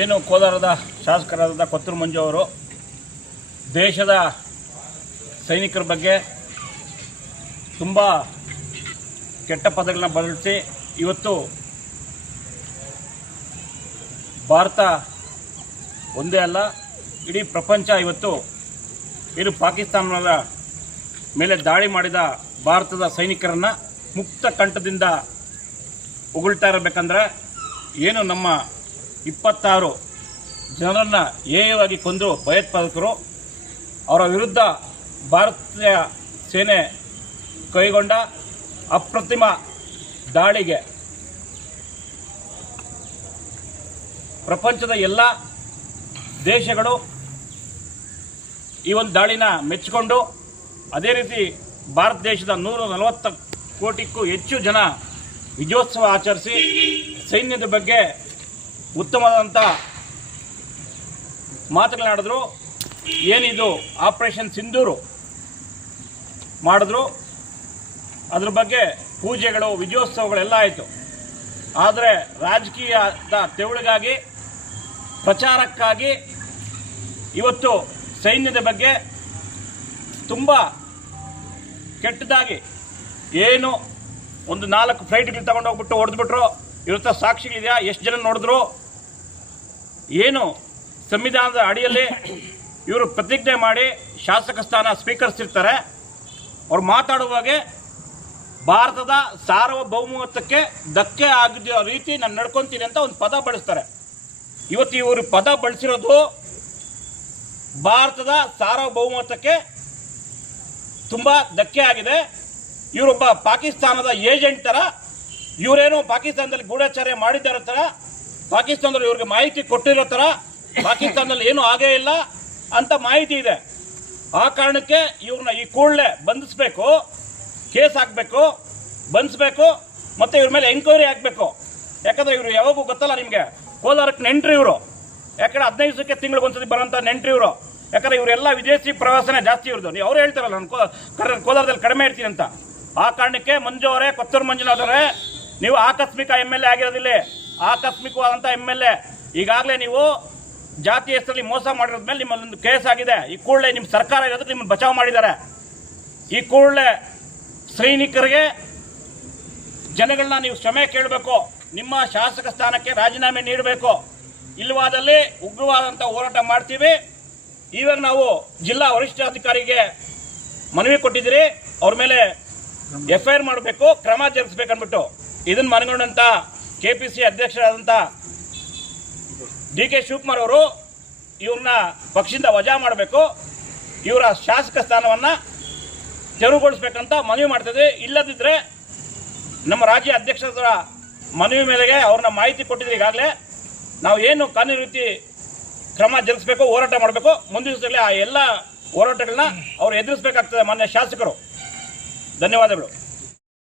ಏನು ಕೋಲಾರದ ಶಾಸಕರಾದ ಕೊತ್ತೂರು ಮಂಜು ಅವರು ದೇಶದ ಸೈನಿಕರ ಬಗ್ಗೆ ತುಂಬ ಕೆಟ್ಟ ಪದಗಳನ್ನ ಬಳಸಿ ಇವತ್ತು ಭಾರತ ಒಂದೇ ಅಲ್ಲ ಇಡೀ ಪ್ರಪಂಚ ಇವತ್ತು ಏನು ಪಾಕಿಸ್ತಾನದ ಮೇಲೆ ದಾಳಿ ಮಾಡಿದ ಭಾರತದ ಸೈನಿಕರನ್ನು ಮುಕ್ತ ಕಂಠದಿಂದ ಉಗುಳ್ತಾ ಇರಬೇಕಂದ್ರೆ ಏನು ನಮ್ಮ 26 ಜನರನ್ನು ಹೇಯವಾಗಿ ಕೊಂದು ಭಯೋತ್ಪಾದಕರು ಅವರ ವಿರುದ್ಧ ಭಾರತೀಯ ಸೇನೆ ಕೈಗೊಂಡ ಅಪ್ರತಿಮ ದಾಳಿಗೆ ಪ್ರಪಂಚದ ಎಲ್ಲ ದೇಶಗಳು ಈ ಒಂದು ದಾಳಿನ ಮೆಚ್ಚಿಕೊಂಡು ಅದೇ ರೀತಿ ಭಾರತ ದೇಶದ 140 ಕೋಟಿಗೂ ಹೆಚ್ಚು ಜನ ವಿಜಯೋತ್ಸವ ಆಚರಿಸಿ ಸೈನ್ಯದ ಬಗ್ಗೆ ಉತ್ತಮವಾದಂಥ ಮಾತುಗಳನ್ನಾಡಿದ್ರು. ಏನಿದು ಆಪರೇಷನ್ ಸಿಂಧೂರು ಮಾಡಿದ್ರು, ಅದ್ರ ಬಗ್ಗೆ ಪೂಜೆಗಳು ವಿಜಯೋತ್ಸವಗಳೆಲ್ಲ ಆಯಿತು. ಆದರೆ ರಾಜಕೀಯದ ತೆವಳಿಗಾಗಿ ಪ್ರಚಾರಕ್ಕಾಗಿ ಇವತ್ತು ಸೈನ್ಯದ ಬಗ್ಗೆ ತುಂಬ ಕೆಟ್ಟದಾಗಿ ಏನು ಒಂದು 4 ಫ್ಲೈಟ್ಗಳು ತಗೊಂಡೋಗ್ಬಿಟ್ಟು ಹೊಡೆದ್ಬಿಟ್ರು. ಇವತ್ತು ಸಾಕ್ಷಿಗಳಿದೆಯಾ? ಎಷ್ಟು ಜನ ನೋಡಿದ್ರು? ಏನು ಸಂವಿಧಾನದ ಅಡಿಯಲ್ಲಿ ಇವರು ಪ್ರತಿಜ್ಞೆ ಮಾಡಿ ಶಾಸಕ ಸ್ಥಾನ ಸ್ವೀಕರಿಸಿರ್ತಾರೆ. ಅವ್ರು ಮಾತಾಡುವಾಗೆ ಭಾರತದ ಸಾರ್ವಭೌಮತ್ವಕ್ಕೆ ಧಕ್ಕೆ ಆಗಿದ್ದ ರೀತಿ ನಾನು ನಡ್ಕೊತೀನಿ ಅಂತ ಒಂದು ಪದ ಬಳಸ್ತಾರೆ. ಇವತ್ತು ಇವರು ಪದ ಬಳಸಿರೋದು ಭಾರತದ ಸಾರ್ವಭೌಮತ್ವಕ್ಕೆ ತುಂಬ ಧಕ್ಕೆ ಆಗಿದೆ. ಇವರೊಬ್ಬ ಪಾಕಿಸ್ತಾನದ ಏಜೆಂಟ್ ಥರ, ಇವರೇನು ಪಾಕಿಸ್ತಾನದಲ್ಲಿ ಗೂಢಚಾರ್ಯ ಮಾಡಿದ್ದಾರೋ ಥರ, ಪಾಕಿಸ್ತಾನದಲ್ಲಿ ಇವ್ರಿಗೆ ಮಾಹಿತಿ ಕೊಟ್ಟಿರೋ ಥರ, ಪಾಕಿಸ್ತಾನದಲ್ಲಿ ಏನೂ ಆಗೇ ಇಲ್ಲ ಅಂತ ಮಾಹಿತಿ ಇದೆ. ಆ ಕಾರಣಕ್ಕೆ ಇವ್ರನ್ನ ಈ ಕೂಡಲೇ ಬಂಧಿಸಬೇಕು, ಕೇಸ್ ಹಾಕಬೇಕು, ಬಂಧಿಸಬೇಕು, ಮತ್ತು ಇವ್ರ ಮೇಲೆ ಎಂಕ್ವೈರಿ ಆಗಬೇಕು. ಯಾಕಂದರೆ ಇವರು ಯಾವಾಗೂ ಗೊತ್ತಲ್ಲ ನಿಮಗೆ, ಕೋಲಾರಕ್ಕೆ ನೆಂಟ್ರಿ ಇವರು. ಯಾಕಂದರೆ 15 ದಿವಸಕ್ಕೆ ತಿಂಗಳಿಗೊಂದ್ಸತಿ ಬರೋಂಥ ನೆಂಟ್ರಿ ಇವರು. ಯಾಕಂದರೆ ಇವರೆಲ್ಲ ವಿದೇಶಿ ಪ್ರವಾಸನೇ ಜಾಸ್ತಿ ಇರೋದು. ನೀವು ಅವ್ರು ಹೇಳ್ತಾರಲ್ಲ ನಾನು ಕೋಲಾರದಲ್ಲಿ ಕಡಿಮೆ ಇರ್ತೀನಿ ಅಂತ. ಆ ಕಾರಣಕ್ಕೆ ಮಂಜು ಅವರೇ, ಕೊತ್ತೂರು ಮಂಜುನಾಥವರೇ, ನೀವು ಆಕಸ್ಮಿಕ MLA ಆಗಿರೋದಿಲ್ಲ, ಆಕಸ್ಮಿಕವಾದಂಥ MLA. ಈಗಾಗಲೇ ನೀವು ಜಾತಿ ಹೆಸರಲ್ಲಿ ಮೋಸ ಮಾಡಿರೋದ ಮೇಲೆ ನಿಮ್ಮಲ್ಲೊಂದು ಕೇಸ್ ಆಗಿದೆ. ಈ ಕೂಡಲೇ ನಿಮ್ಮ ಸರ್ಕಾರ ಇರೋದಕ್ಕೆ ನಿಮ್ಮನ್ನು ಬಚಾವ್ ಮಾಡಿದ್ದಾರೆ. ಈ ಕೂಡಲೇ ಸೈನಿಕರಿಗೆ ಜನಗಳನ್ನ ನೀವು ಕ್ಷಮೆ ಕೇಳಬೇಕು, ನಿಮ್ಮ ಶಾಸಕ ಸ್ಥಾನಕ್ಕೆ ರಾಜೀನಾಮೆ ನೀಡಬೇಕು. ಇಲ್ಲವಾದಲ್ಲಿ ಉಗ್ರವಾದಂಥ ಹೋರಾಟ ಮಾಡ್ತೀವಿ. ಇವಾಗ ನಾವು ಜಿಲ್ಲಾ ವರಿಷ್ಠಾಧಿಕಾರಿಗೆ ಮನವಿ ಕೊಟ್ಟಿದ್ದೀರಿ, ಅವ್ರ ಮೇಲೆ FIR ಮಾಡಬೇಕು, ಕ್ರಮ ಜರುಗಿಸ್ಬೇಕನ್ಬಿಟ್ಟು. ಇದನ್ನು ಮನಗೊಂಡಂಥ KPC ಅಧ್ಯಕ್ಷರಾದಂಥ DK ಶಿವಕುಮಾರ್ ಅವರು ಇವ್ರನ್ನ ಪಕ್ಷದಿಂದ ವಜಾ ಮಾಡಬೇಕು, ಇವರ ಶಾಸಕ ಸ್ಥಾನವನ್ನು ತೆರವುಗೊಳಿಸ್ಬೇಕಂತ ಮನವಿ ಮಾಡ್ತಿದ್ವಿ. ಇಲ್ಲದಿದ್ದರೆ ನಮ್ಮ ರಾಜ್ಯ ಅಧ್ಯಕ್ಷರ ಮನವಿ ಮೇಲೆಗೆ ಅವ್ರನ್ನ ಮಾಹಿತಿ ಕೊಟ್ಟಿದ್ರೆ ಈಗಾಗಲೇ ನಾವು ಏನು ಕಾನೂನು ರೀತಿ ಕ್ರಮ ಜರುಗಿಸಬೇಕು, ಹೋರಾಟ ಮಾಡಬೇಕು. ಮುಂದಿನ ದಿವಸದಲ್ಲಿ ಆ ಎಲ್ಲ ಹೋರಾಟಗಳನ್ನ ಅವ್ರು ಎದುರಿಸಬೇಕಾಗ್ತದೆ ಮಾನ್ಯ ಶಾಸಕರು. ಧನ್ಯವಾದಗಳು.